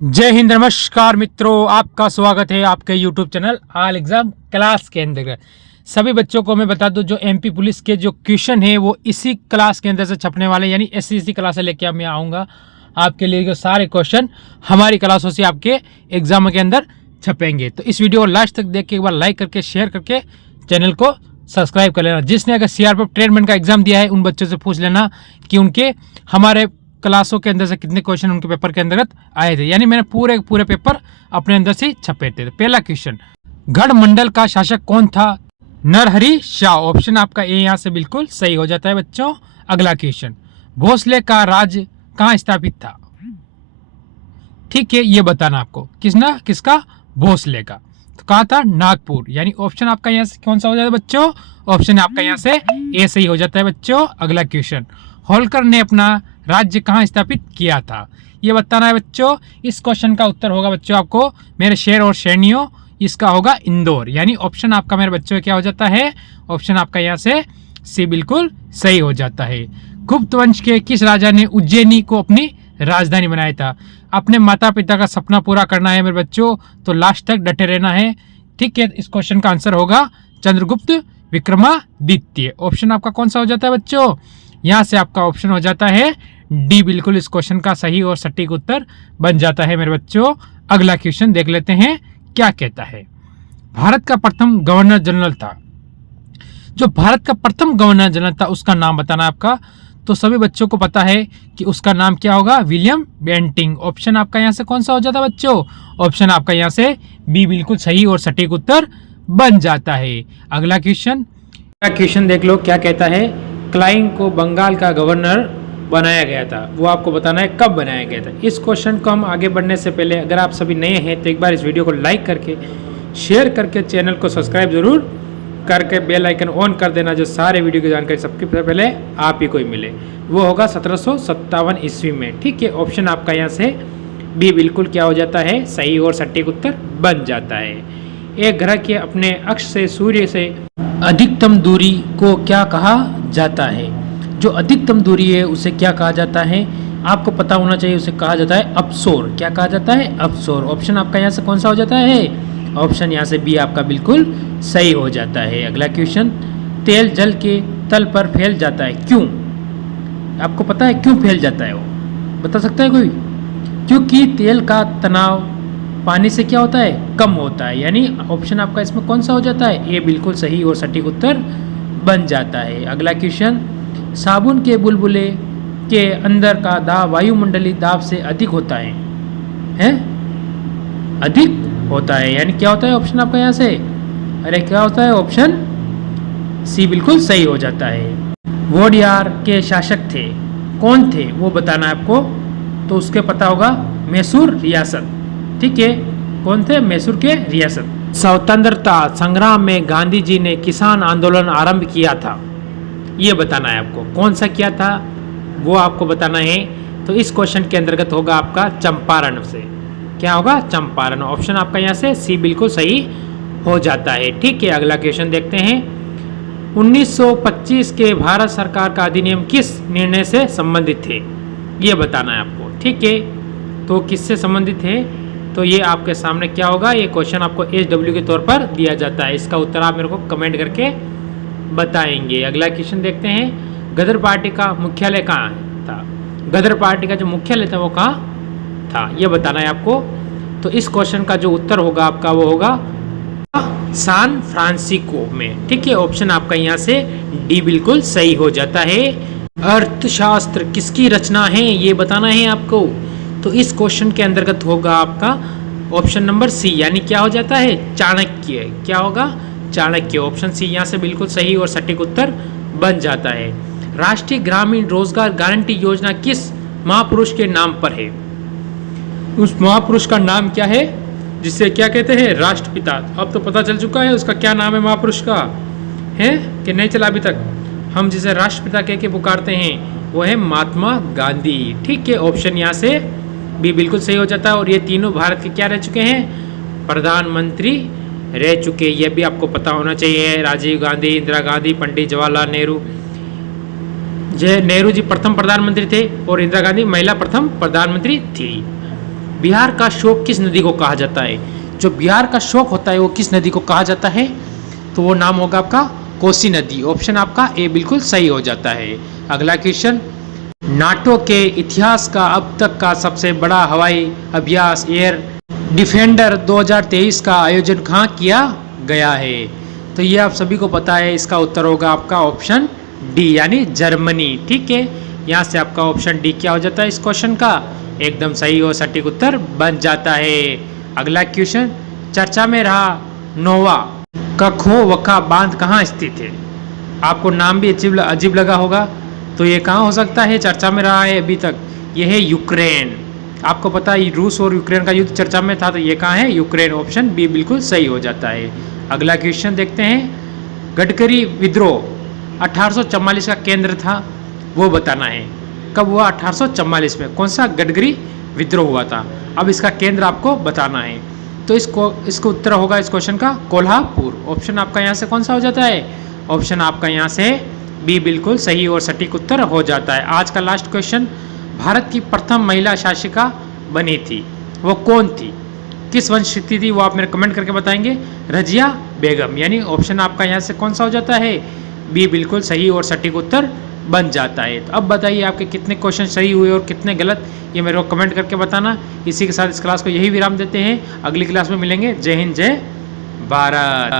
जय हिंद, नमस्कार मित्रों, आपका स्वागत है आपके YouTube channel all exam class के अंदर। सभी बच्चों को मैं बता दूं, जो MP पुलिस के जो क्वेश्चन है वो इसी क्लास के अंदर से छपने वाले, यानी SCC क्लास से लेके मैं आऊँगा आपके लिए। जो सारे क्वेश्चन हमारी क्लासों से आपके एग्जाम के अंदर छपेंगे। तो इस वीडियो को लास्ट तक देख के एक बार लाइक करके शेयर करके चैनल को सब्सक्राइब कर लेना। जिसने अगर CRPF ट्रेडमैन का एग्जाम दिया है उन बच्चों से पूछ लेना कि उनके हमारे क्लासों के अंदर से कितने क्वेश्चन उनके पेपर के अंतर्गत आए थे, यानी मैंने पूरे पेपर अपने अंदर से छपे थे। पहला क्वेश्चन, गढ़ मंडल का शासक कौन था? नरहरि शाह। ऑप्शन आपका ए यहाँ से बिल्कुल सही हो जाता है बच्चों। अगला क्वेश्चन, भोसले का राज्य कहाँ स्थापित था? ठीक है, ये बताना आपको। किसका? भोसले का। तो कहा था? नागपुर। यानी ऑप्शन आपका यहाँ से कौन सा हो जाता है बच्चों? ऑप्शन आपका यहाँ से ए सही हो जाता है बच्चों। अगला क्वेश्चन, होलकर ने अपना राज्य कहाँ स्थापित किया था? ये बताना है बच्चों। इस क्वेश्चन का उत्तर होगा बच्चों आपको मेरे शेर और शेरनियों, इसका होगा इंदौर। यानी ऑप्शन आपका मेरे बच्चों क्या हो जाता है? ऑप्शन आपका यहाँ से सी बिल्कुल सही हो जाता है। गुप्त वंश के किस राजा ने उज्जैनी को अपनी राजधानी बनाया था? अपने माता पिता का सपना पूरा करना है मेरे बच्चों, तो लास्ट तक डटे रहना है। ठीक है, इस क्वेश्चन का आंसर होगा चंद्रगुप्त विक्रमादित्य। ऑप्शन आपका कौन सा हो जाता है बच्चों? यहाँ से आपका ऑप्शन हो जाता है डी, बिल्कुल इस क्वेश्चन का सही और सटीक उत्तर बन जाता है मेरे बच्चों। अगला क्वेश्चन देख लेते हैं क्या कहता है। भारत का प्रथम गवर्नर जनरल था, जो भारत का प्रथम गवर्नर जनरल था उसका नाम बताना आपका। तो सभी बच्चों को पता है कि उसका नाम क्या होगा? William Bentinck. ऑप्शन आपका यहाँ से कौन सा हो जाता है बच्चों? ऑप्शन आपका यहाँ से बी, बिल्कुल सही और सटीक उत्तर बन जाता है। अगला क्वेश्चन देख लो क्या कहता है। क्लाइंग को बंगाल का गवर्नर बनाया गया था, वो आपको बताना है कब बनाया गया था। इस क्वेश्चन को हम आगे बढ़ने से पहले, अगर आप सभी नए हैं तो एक बार इस वीडियो को लाइक करके शेयर करके चैनल को सब्सक्राइब जरूर करके बेल आइकन ऑन कर देना, जो सारे वीडियो की जानकारी सबसे पहले आप ही को ही मिले। वो होगा 1757 ईस्वी में। ठीक है, ऑप्शन आपका यहाँ से बी बिल्कुल क्या हो जाता है? सही और सटीक उत्तर बन जाता है। एक ग्रह के अपने अक्ष से सूर्य से अधिकतम दूरी को क्या कहा जाता है? जो अधिकतम दूरी है उसे क्या कहा जाता है? आपको पता होना चाहिए। उसे कहा जाता है अपसोर। क्या कहा जाता है? अपसोर। ऑप्शन आपका यहाँ से कौन सा हो जाता है? ऑप्शन यहाँ से बी आपका बिल्कुल सही हो जाता है। अगला क्वेश्चन, तेल जल के तल पर फैल जाता है, क्यों? आपको पता है क्यों फैल जाता है? वो बता सकता है कोई? क्योंकि तेल का तनाव पानी से क्या होता है? कम होता है। यानी ऑप्शन आपका इसमें कौन सा हो जाता है? ए बिल्कुल सही और सटीक उत्तर बन जाता है। अगला क्वेश्चन, साबुन के बुलबुले के अंदर का दाब वायुमंडलीय दाब से अधिक होता है, अधिक होता है। यानी क्या होता है ऑप्शन आपका यहाँ से? अरे क्या होता है? ऑप्शन सी बिल्कुल सही हो जाता है। वोडियार के शासक थे, कौन थे वो बताना है आपको। तो उसके पता होगा मैसूर रियासत। ठीक है, कौन थे? मैसूर के रियासत। स्वतंत्रता संग्राम में गांधी जी ने किसान आंदोलन आरंभ किया था, ये बताना है आपको। कौन सा किया था वो आपको बताना है। तो इस क्वेश्चन के अंतर्गत होगा आपका चंपारण से। क्या होगा? चंपारण। ऑप्शन आपका यहाँ से सी बिल्कुल सही हो जाता है। ठीक है, अगला क्वेश्चन देखते हैं। 1925 के भारत सरकार का अधिनियम किस निर्णय से संबंधित थे? ये बताना है आपको। ठीक है, तो किससे संबंधित है? तो ये आपके सामने क्या होगा? ये क्वेश्चन आपको SW के तौर पर दिया जाता है। इसका उत्तर आप मेरे को कमेंट करके बताएंगे। अगला क्वेश्चन देखते हैं। गदर पार्टी का मुख्यालय कहाँ था? गदर पार्टी का जो मुख्यालय था वो कहाँ था, ये बताना है आपको। तो इस क्वेश्चन का जो उत्तर होगा आपका वो होगा सैन फ्रांसिस्को में। ठीक है, ऑप्शन आपका यहाँ से डी बिल्कुल सही हो जाता है। अर्थशास्त्र किसकी रचना है ये बताना है आपको। तो इस क्वेश्चन के अंतर्गत होगा आपका ऑप्शन नंबर सी, यानी क्या हो जाता है? चाणक्य। क्या होगा? चाणक्य। ऑप्शन सी यहाँ से बिल्कुल सही और सटीक उत्तर बन जाता है। राष्ट्रीय ग्रामीण रोजगार गारंटी योजना किस महापुरुष के नाम पर है? उस महापुरुष का नाम क्या है जिसे क्या कहते हैं? राष्ट्रपिता। अब तो पता चल चुका है उसका क्या नाम है महापुरुष का, है कि नहीं चला अभी तक? हम जिसे राष्ट्रपिता कह के पुकारते हैं वो है महात्मा गांधी। ठीक है, ऑप्शन यहाँ से भी बिल्कुल सही हो जाता है। और ये तीनों भारत के क्या रह चुके हैं? प्रधानमंत्री रह चुके। ये भी आपको पता होना चाहिए। राजीव गांधी, इंदिरा गांधी, पंडित जवाहरलाल नेहरू। नेहरू जी प्रथम प्रधानमंत्री थे और इंदिरा गांधी महिला प्रथम प्रधानमंत्री थी। बिहार का शोक किस नदी को कहा जाता है? जो बिहार का शोक होता है वो किस नदी को कहा जाता है? तो वो नाम होगा आपका कोसी नदी। ऑप्शन आपका ए बिल्कुल सही हो जाता है। अगला क्वेश्चन, नाटो के इतिहास का अब तक का सबसे बड़ा हवाई अभ्यास एयर डिफेंडर 2023 का आयोजन कहाँ किया गया है? तो ये आप सभी को पता है, इसका उत्तर होगा आपका ऑप्शन डी यानी जर्मनी। ठीक है, यहाँ से आपका ऑप्शन डी क्या हो जाता है इस क्वेश्चन का? एकदम सही और सटीक उत्तर बन जाता है। अगला क्वेश्चन, चर्चा में रहा नोवा कखो वका बांध कहाँ स्थित है? आपको नाम भी अजीब लगा होगा, तो ये कहाँ हो सकता है? चर्चा में रहा है अभी तक, ये है यूक्रेन। आपको पता है रूस और यूक्रेन का युद्ध चर्चा में था, तो ये कहाँ है? यूक्रेन। ऑप्शन बी बिल्कुल सही हो जाता है। अगला क्वेश्चन देखते हैं, गडकरी विद्रोह 1844 का केंद्र था, वो बताना है। कब हुआ? 1844 में। कौन सा गडकरी विद्रोह हुआ था? अब इसका केंद्र आपको बताना है। तो इसको उत्तर होगा इस क्वेश्चन का कोल्हापुर। ऑप्शन आपका यहाँ से कौन सा हो जाता है? ऑप्शन आपका यहाँ से बी बिल्कुल सही और सटीक उत्तर हो जाता है। आज का लास्ट क्वेश्चन, भारत की प्रथम महिला शासिका बनी थी, वो कौन थी? किस वंश की थी? वो आप मेरे कमेंट करके बताएंगे। रजिया बेगम। यानी ऑप्शन आपका यहाँ से कौन सा हो जाता है? बी बिल्कुल सही और सटीक उत्तर बन जाता है। तो अब बताइए आपके कितने क्वेश्चन सही हुए और कितने गलत, ये मेरे को कमेंट करके बताना। इसी के साथ इस क्लास को यही विराम देते हैं, अगली क्लास में मिलेंगे। जय हिंद, जय भारत।